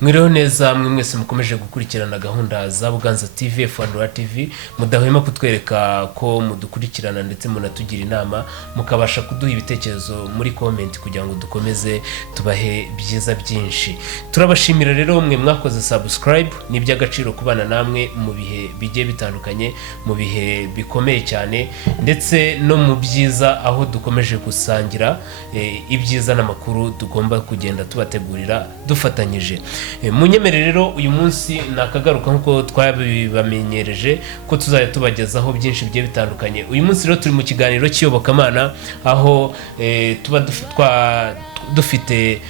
Mwiriho neza mwe mwese mukomeje gukurikirana gahunda za Buganza TV, Fandura TV, mudahwema kutwereka ko mudukurikirana ndetse munatugira inama, mukabasha kuduha ibitekerezo muri comment kugira ngo dukomeze tubahe byiza byinshi. Turabashimira rero mwe mwakoze subscribe, ni by'agaciro kubana namwe mu bihe bigiye bitandukanye, mu bihe bikomeye cyane ndetse no mu byiza aho dukomeje gusangira ibyiza n'amakuru tugomba kugenda tubategurira dufatanyije. Munyemere rero uyu munsi nakagaruka nkuko twabibamenyereje ko tuzajya tubagezaho byinshi bigiye bitandukanye. Uyu munsi rero turi mu kiganiro cy'iyobokamana aho tuba dufite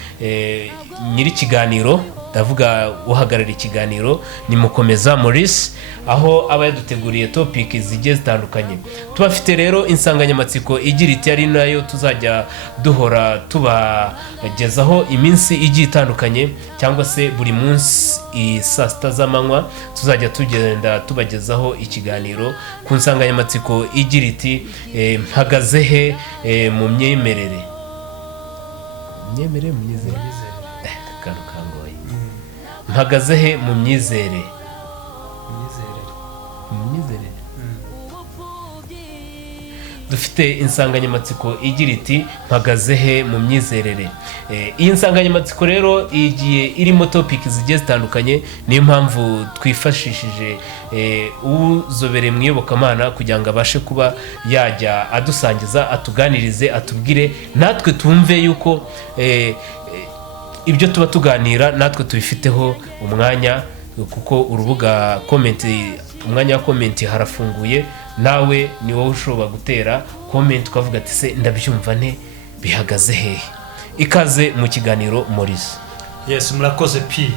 nyiri kiganiro, ndavuga uhagarara ikiganiro ni Mukomeza Maurice, aho aba yaduteguriye topic zigiye zitandukanye. Tubafite rero insanganyamatsiko igira iti ari nayo tuzajya duhora tubagezaho iminsi igiye itandukanye, cyangwa se buri munsi saa sita z'amanywa tuzajya tugenda tubagezaho ikiganiro ku nsanganyamatsiko igira iti mpagaze he mu myemerere. Myemerere, myizere, kangoye. Mpagaze he mu myizere. Dufite insanganyamatsiko igira iti mpagaze he mu myizerere. Iyi nsanganyamatsiko rero igiye irimo topic zigiye zitandukanye, niyo mpamvu twifashishije uzobereye mu iyobokamana kugira ngo abashe kuba yajya adusangiza, atuganirize, atubwire natwe tumve yuko ibyo tuba tuganira natwe tubifiteho umwanya, kuko urubuga umwanya wa comment harafunguye. Nawe ni wowe ushobora gutera comment ukavuga ati se ndabyumva ne bihagaze hehe. Ikaze mu kiganiro Maurice. Yes, murakoze P.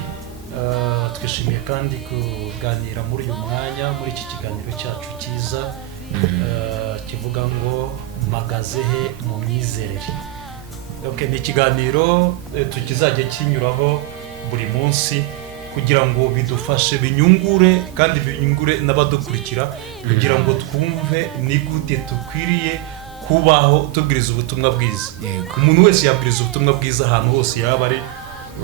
Twishimiye kandi kuganira muri uyu mwanya muri iki kiganiro cyacu cyiza kivuga ngo mpagaze he mu myizerere. Okay, ni ikiganiro tukizajya kinyuraho buri munsi kugira ngo bidufashe, binyungure kandi binyungure n'abadukurikira kugira ngo twumve ni gute tukwiriye kubaho tubwiriza ubutumwa bwiza. Umuntu wese yabwiriza ubutumwa bwiza ahantu hose yaba ari,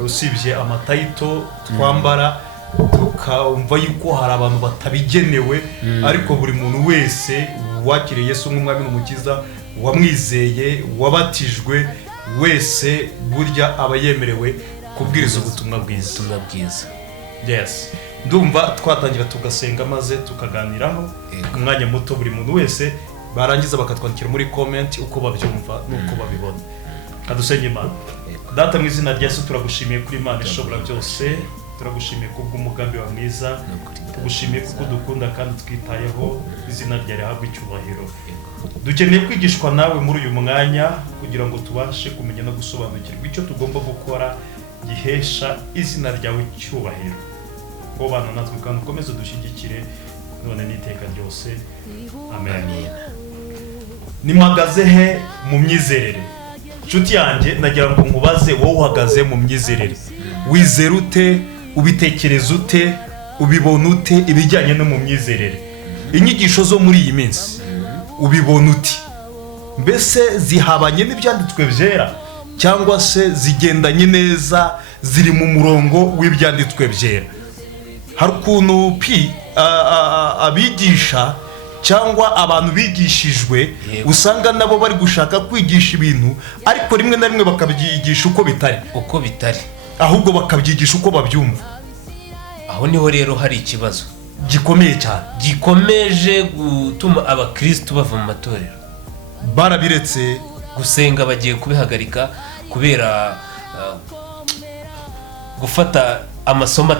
usibye amatayito twambara tukumva yuko hari abantu batabigenewe, ariko buri muntu wese wakiriye Yesu nk'umwami n'umukiza, wamwizeye, wabatijwe wese burya aba yemerewe kubwiriza ubutumwa bwiza. Yes. Ndumva twatangira tugasenga maze tukaganiraho umwanya muto, buri muntu wese barangiza bakatwandikira muri comment uko babyumva nuko babibona. Kadusenge Imana. Data mu izina rya Yesu turagushimiye kuri Imana ishobora byose, turagushimiye kubw'umugambi wa mwiza, tugushimiye kuko dukunda kandi twitayeho, izina ryawe rihabwe icyubahiro. Dukeneye kwigishwa nawe muri uyu mwanya kugira ngo tubashe kumenya no gusobanukirwa icyo tugomba gukora gihesha izina ryawe icyubahiro. Ngo bana natwe kandi ukomeze dushyigikire none n'iteka ryose. Amen. Nimagaze he mu myizerere. Nshuti yanjye nagira ngo nkubaze, wowe uhagaze mu myizerere, wizera ute, ubitekereza ute, ubibona ute ibijyanye no mu myizerere? Inyigisho zo muri iyi minsi ubibona uti? Mbese zihabanye n'ibyanditswe byera cyangwa se zigendanye neza, ziri mu murongo w'ibyanditswe byera? Hari ukuntu abigisha cyangwa abantu bigishijwe usanga nabo bari gushaka kwigisha ibintu, ariko rimwe na rimwe bakabyigisha uko bitari, ahubwo bakabyigisha uko babyumva. Aho niho rero hari ikibazo gikomeye cyane gikomeje gutuma abakristo bava mu matorero. Barabiretse gusenga, bagiye kubihagarika kubera gufata amasomo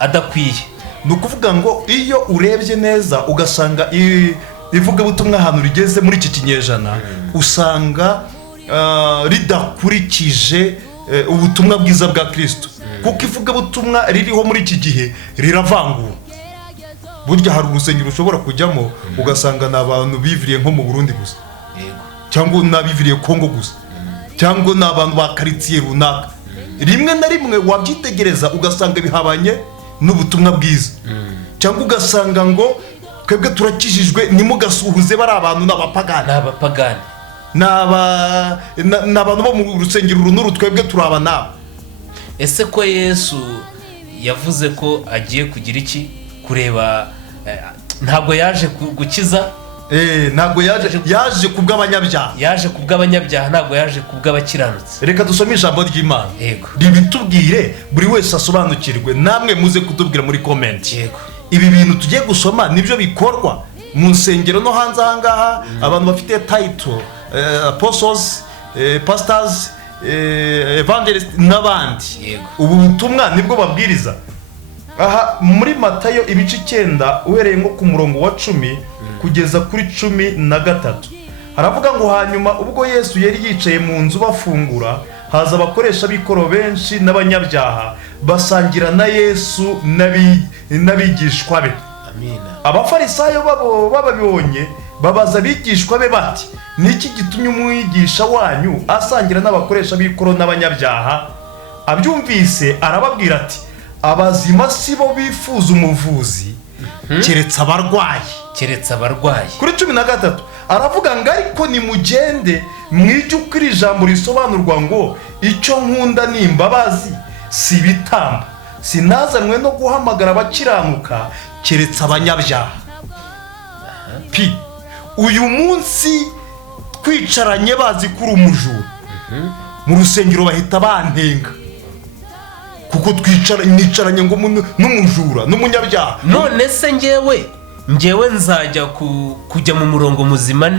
adakwiye. Ni ukuvuga ngo iyo urebye neza ugasanga ivugabutumwa ahantu rigeze muri iki kinyejana, usanga ridakurikije ubutumwa bwiza bwa Kristo, kuko ivugabutumwa ririho muri iki gihe riravangura. Burya hari urusengero ushobora kujyamo ugasanga ni abantu biviriye nko mu Burundi gusa, cyangwa n'abiviriye Kongo gusa, cyangwa ni abantu ba karitsiye runaka. Rimwe na rimwe wabyitegereza ugasanga bihabanye n'ubutumwa bwiza, cyangwa ugasanga ngo twebwe turakijijwe nimugasuhuze bari abantu n'abapagani, n'abantu bo mu rusengero runuru, twebwe turaba nabo. ese ko Yesu yavuze ko agiye kugira iki kureba ntabwo yaje gukiza ntabwo yaje kubw'abanyabyaha, yaje kubw'abanyabyaha, ntabwo yaje kubw'abakiranutsi. reka dusome ijambo ry'Imana ribitubwire buri wese asobanukirwe, namwe muze kutubwira muri comment. Ibi bintu tugiye gusoma nibyo bikorwa mu nsengero no hanze ahangaha, abantu bafite title apostles, pastors, evangelists n'abandi, ubu butumwa nibwo babwiriza. Aha muri Matayo ibice 9 uhereye nko ku murongo wa 10 kugeza kuri 13 haravuga ngo hanyuma ubwo Yesu yari yicaye mu nzu bafungura, haza abakoresha b'ikoro benshi n'abanyabyaha basangira na Yesu n'abigishwa be. Abafarisayo bababonye babaza abigishwa be bati, niki gitumye umwigisha wanyu asangira n'abakoresha b'ikoro n'abanyabyaha? Abyumvise arababwira ati, abazima sibo bifuza umuvuzi keretse abarwayi. Kuri 13 aravuga ngo ariko nimugende mwije uko iri jambo risobanurwa ngo icyo nkunda ni imbabazi si ibitambo, sinazanwe no guhamagara abakiranuka keretse abanyabyaha. Uyu munsi twicaranye bazi kuri umujura mu rusengero bahita bantenga kuko nicaranye ngo n'umujura n'umunyabyaha. None se njyewe nzajya kujya mu murongo muzima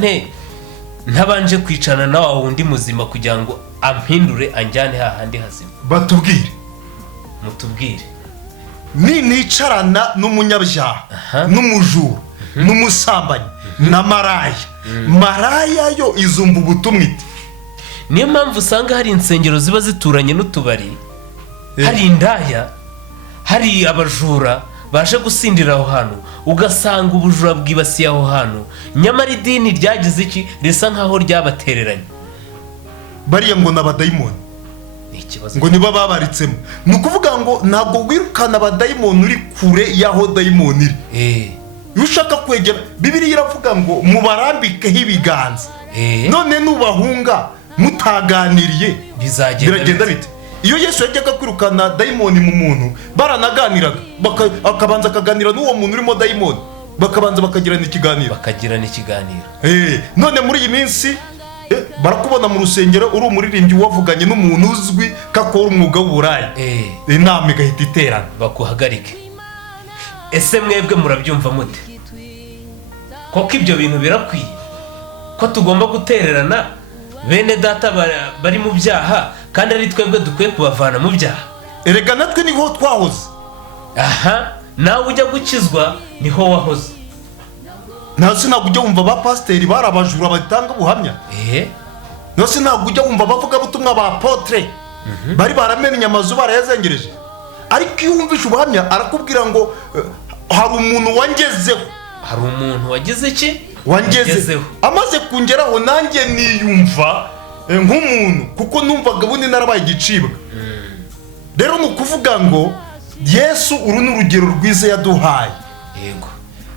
ntabanje kwicarana na wa wundi muzima kugira ngo ampindure anjyane hahandi hazima? Mutubwire nicarana n'umunyabyaha n'umujura n'umusambanyi na maraya yo izumva ubutumwa iti. Niyo mpamvu usanga hari insengero ziba zituranye n'utubari, hari indaya, hari abajura baje gusindira aho hantu, ugasanga ubujura bwibasiye aho hantu, nyamara idini ryagize iki risa nkaho ryabatereranye. Bariya ngo n'abadayimoni, ngo niba babaritsemo. Ni ukuvuga ngo ntabwo wirukana abadayimoni uri kure y'aho dayimoni iri. Iyo ushaka kwegera, Bibiliya iravuga ngo mubarambikeho ibiganza, none nubahunga mutaganiriye biragenda bite? Iyo Yesu yajyaga kwirukana dayimoni mu muntu baranaganiraga, akabanza akaganira n'uwo muntu urimo dayimoni, bakabanza bakagirana ikiganiro. None muri iyi minsi barakubona mu rusengero uri umuririmbyi wavuganye n'umuntu uzwi kakora umwuga w'uburaya, inama igahita iterana bakuhagarike. Ese mwebwe murabyumva mute? Koko ibyo bintu birakwiye ko tugomba gutererana bene data bari mu byaha kandi ari twebwe dukwiye kubavana mu byaha? Erega natwe niho twahoze. Nawe ujya gukizwa niho wahoze. Nasi ntabwo ujya wumva abapasiteri barabajura batanga ubuhamya? Nasi ntabwo ujya wumva abavuga butumwa ba apotre bari baramennye amazu barayazengereje? Ariko iyo wumvishe ubuhamya arakubwira ngo hari umuntu wangezeho. Hari umuntu wagize iki? Wangezeho. Amaze kungeraho nanjye niyumva nk'umuntu kuko numvaga bundi narabaye igicibwa. Rero mu kuvuga ngo Yesu uru n'urugero rwiza yaduhaye.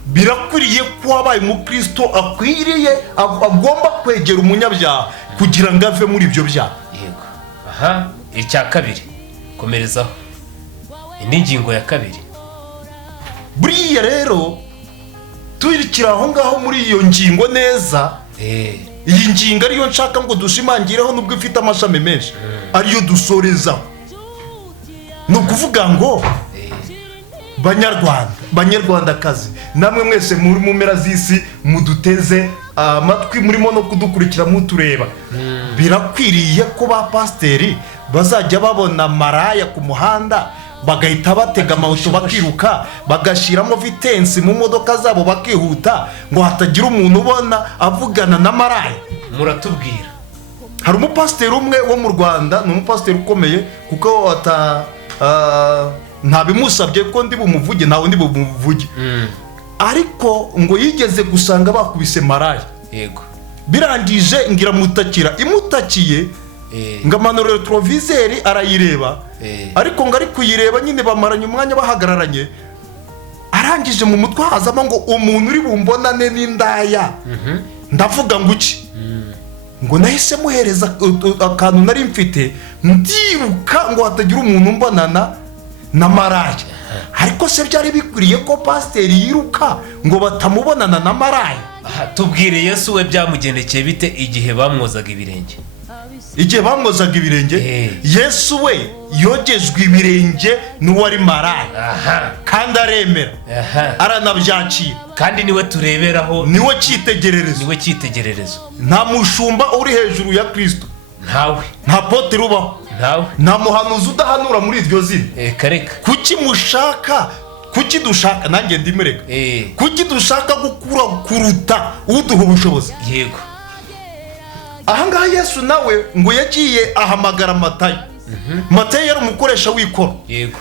Birakwiriye ko wabaye umukristo akwiriye agomba kwegera umunyabyaha kugira ngo ave muri ibyo byaha. Icya kabiri komerezaho. Indi ngingo ya kabiri. Buriya rero turikira aho ngaho muri iyo ngingo neza. Iyi ngingo ariyo nshaka ngo dushimangireho nubwo ifite amashami menshi, ariyo dusorezaho. Ni ukuvuga ngo banyarwandakazi, namwe mwese muri mu mpera z'isi muduteze amatwi murimo no kudukurikira mutureba, birakwiriye ko ba pasiteri bazajya babona maraya ku muhanda bagahita batega amawuto bakiruka bagashiramo vitensi mu modoka zabo bakihuta ngo hatagira umuntu ubona avugana na maraya? Muratubwira. Hari umupasiteri umwe wo mu Rwanda, ni umupasiteri ukomeye kuko ntabimusabye ko ndi bumuvuge, nawe ndi bumuvuge, ariko ngo yigeze gusanga bakubise maraya. Birangije ngira mutakira, imutakiye ngo amanurero trovizeri arayireba, ariko ngo ari kuyireba nyine bamaranye umwanya bahagararanye, arangije mu mutwe hazamo ngo umuntu uri bumbonane n'indaya. Ndavuga ngo uki ngo nahise muhereza akantu nari mfite ndiruka ngo hatagira umuntu mbonana na maraya. Ariko se byari bikwiriye ko pasiteri yiruka ngo batamubonana na maraya? Tubwire Yesu we byamugendekeye bite igihe bamwozaga ibirenge? Igihe bamwozaga ibirenge, Yesu we yogejwe ibirenge n'uwari maraya, kandi aremera, aranabyakira, kandi niwe tureberaho, niwe cyitegererezo. Nta mushumba uri hejuru ya Kristo, ntawe, nta pote rubaho, nta muhanuzi udahanura muri iryo zina. Kareka kuki mushaka, kuki dushaka, nanjye ndimereka, kuki dushaka gukura kuruta uduha ubushobozi? Yego. Ahangaha Yesu nawe ngo yagiye ahamagara Matayo. Matayo yari umukoresha w'ikoro.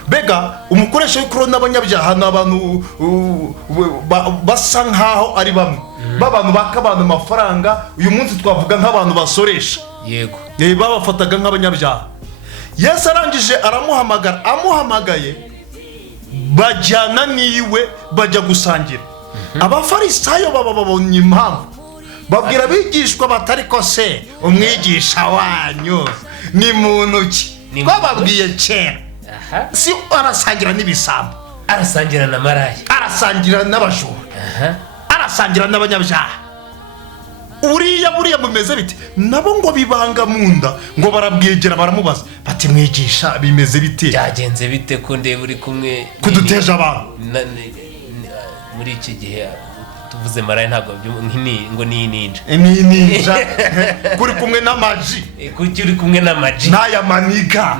Bega umukoresha w'ikoro n'abanyabyaha n'abantu basa nkaho ari bamwe, b'abantu bakabana amafaranga. Uyu munsi twavuga nk'abantu basoresha. Yego. Babafataga nk'abanyabyaha. Yesu arangije aramuhamagara, amuhamagaye bajyana niwe bajya gusangira. Abafarisayo babonye impamvu, babwira abigishwa batari ko se umwigisha wanyu ni muntu ki? Bababwiye kera, si arasangira n'ibisambo, arasangira na maraya, arasangira n'abajura, arasangira n'abanyabyaha. Buriya bimeze bite? Nabo ngo bibanga mu nda, ngo barabwegera baramubaza bati mwigisha bimeze bite? Byagenze bite ko ndeba uri kumwe kuduteje abantu muri iki gihe? Tuvuze maraya ntabwo ngo ni ninja. Ni ninja. Kuri kumwe n'amaji. Kuki uri kumwe n'amaji? N'aya maniga.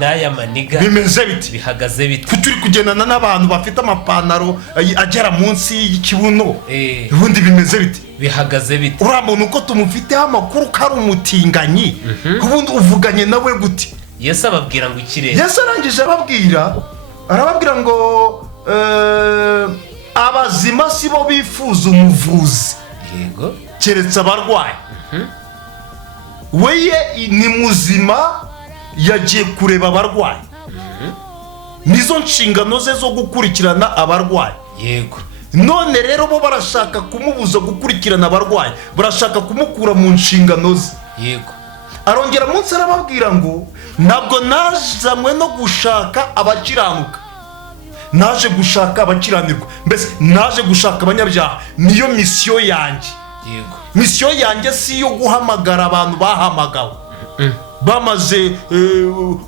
Bimeze bite? Bihagaze bite? Kuki uri kugendana n'abantu bafite amapantaro agera munsi y'ikibuno? Ubundi bimeze bite? Bihagaze bite? Uriya muntu uko tumufiteho amakuru ko ari umutinganyi, ubundi uvuganye nawe gute? Yesu ababwira ngo ikirere. Yesu arangije arababwira ngo abazima si bo bifuza umuvuzi, yego, keretse abarwayi. Weye ni muzima, yagiye kureba abarwayi. Nizo nshingano ze zo gukurikirana abarwayi. Yego. None rero bo barashaka kumubuza gukurikirana abarwayi, barashaka kumukura mu nshingano ze. Yego. Arongera munsi arababwira ngo ntabwo nazanywe no gushaka abakiranuka, naje gushaka abakiranirwa. Mbese naje gushaka abanyabyaha. Niyo misiyo yanjye. Yego. Misiyo yanjye si yo guhamagara abantu bahamagawe, bamaze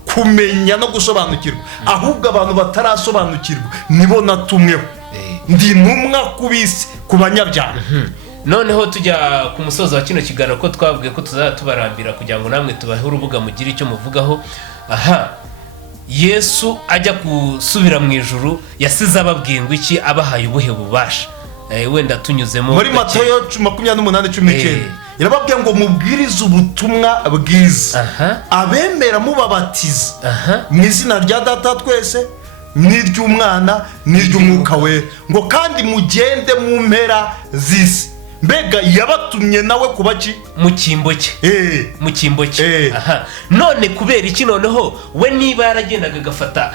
kumenya no gusobanukirwa, ahubwo abantu batarasobanukirwa nibo natumweho. Ndi intumwa ku bisi, ku banyabyaha. Noneho tujya ku musozo wa kino kiganiro ko twabwiye ko tuzajya tubarambira kugira ngo namwe tubahe urubuga mugira icyo muvugaho. Yesu ajya gusubira mu ijuru yasize ababwiye ngo iki, abahaye ubuhe bubasha? Wenda tunyuzemo muri Matayo 28:19 yarababwiye ngo mubwirize ubutumwa bwiza, abemera mubabatiza mu izina rya Data twese, n'iry'Umwana n'iry'Umwuka Wera, ngo kandi mugende mu mpera z'isi. Mbega yabatumye nawe kubaki mu cyimbo cye. Mu cyimbo cye. None kubera iki noneho we niba yaragendaga agafata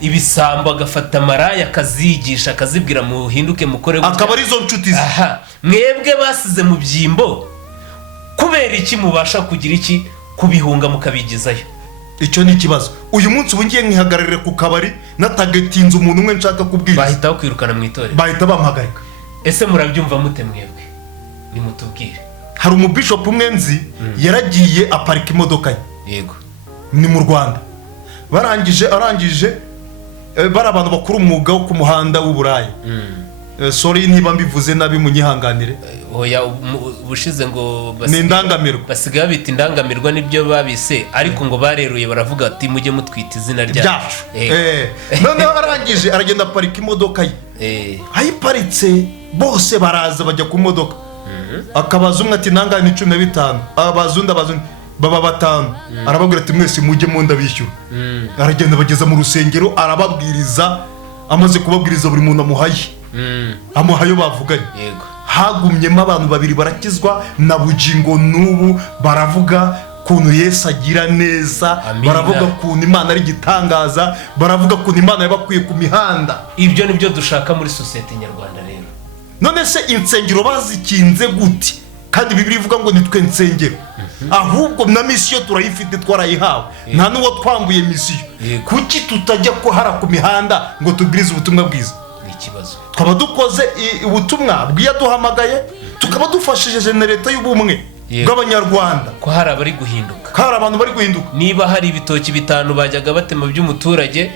ibisambo, agafata maraya, akazigisha, akazibwira muhinduke mukore gutya, akaba arizo nshuti ze, mwebwe basize mu byimbo, kubera iki mubasha kugira iki kubihunga mukabigizayo? Icyo ni ikibazo. Uyu munsi ubu ngiye nkihagararire ku kabari natagetinze umuntu umwe nshaka kubwiriza, bahita bakwirukana mu itorero, bahita bampagarika. Ese murabyumva mute mwebwe? Nimutubwire. Hari umubishop umwe nzi yaragiye aparika imodoka ye. Yego. Ni mu Rwanda. Arangije bari abantu bakuru umwuga wo ku muhanda w'Uburayi. Sorry niba mbivuze nabi munyihanganire. Oya, ubushize ngo ni indangamirwa, basigaye bita indangamirwa, nibyo babise, ariko ngo bareruye baravuga ati mujye mutwita izina ryacu. Noneho arangije aragenda aparika imodoka ye. Ayiparitse bose baraza bajya ku modoka. Akabaza umwe ati nangane 15, abazundi baba 5. Arababwira ati mwese mujye mu ndabishyura. Aragenda bageza mu rusengero, arababwiriza, amaze kubabwiriza buri muntu amuhayo bavuganye. Yego. Hagumyemo abantu 2 barakizwa na bugingo n'ubu baravuga kuntu Yesu agira neza. Amina. Baravuga kuntu Imana ari gitangaza, baravuga kuntu Imana yabakwiye ku mihanda. Ibyo nibyo dushaka muri societe nyarwanda rero. None se insengero bazikinze gute kandi Bibiliya ivuga ngo nitwe nsengero, ahubwo na misiyo turayifite, twarayihawe, nta n'uwo twambuye misiyo. Kuki tutajya ko hara ku mihanda ngo tubwirize ubutumwa bwiza? Ni ikibazo. Twaba dukoze ubutumwa bw'iyaduhamagaye, tukaba dufashije na leta y'ubumwe bw'abanyarwanda, ko hari abari guhinduka, ko hari abantu bari guhinduka. Niba hari ibitoki 5 bajyaga batema by'umuturage,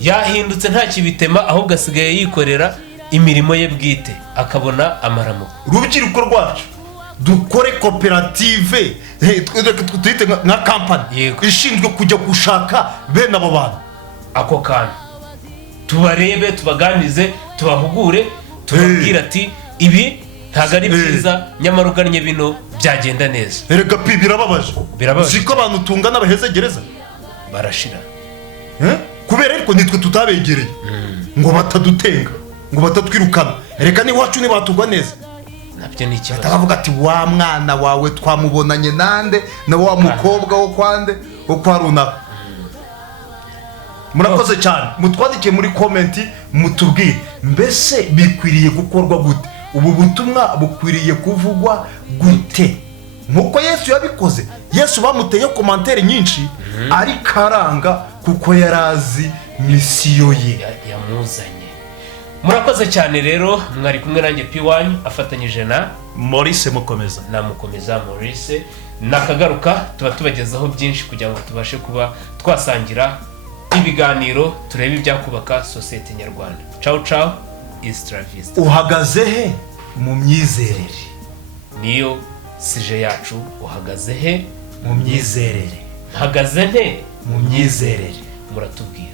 yahindutse nta kibitema, ahubwo asigaye yikorera imirimo ye bwite, akabona amaramuko. Rubyiruko rwacu dukore koperative, tuyite nka kampani ishinzwe kujya gushaka bene abo bantu, ako kantu tubarebe, tubaganize, tubahugure, tubabwira ati ibi ntago ari byiza, nyamara ugannye bino byagenda neza. Erega pi birababaje, ziko abantu tungana baheze gereza barashira, kubera ariko nitwe tutabegereye ngo batadutenga, ngo batatwirukana. Erega ni wacu ni batugwa neza, nabyo ni ikibazo. Batavuga ati wa mwana wawe twamubonanye nande na wa mukobwa wo kwande wo kwa runaka. Murakoze cyane, mutwandikiye muri komenti mutubwire mbese bikwiriye gukorwa gute, ubu butumwa bukwiriye kuvugwa gute nkuko Yesu yabikoze. Yesu bamuteye komantere nyinshi, ariko aranga kuko yarazi misiyo ye yamuzanye. Murakoze cyane rero, mwari kumwe nanjye P1 afatanyije na Maurice Mukomeza na Mukomeza Maurice. Nakagaruka tuba tubagezaho byinshi kugira ngo tubashe kuba twasangira ibiganiro, turebe ibyakubaka societe nyarwanda. Ciao ciao, Istravista. Uhagaze he mu myizerere? Niyo sije yacu. Uhagaze he mu myizerere? Hagaze nte mu myizerere? Muratubwira.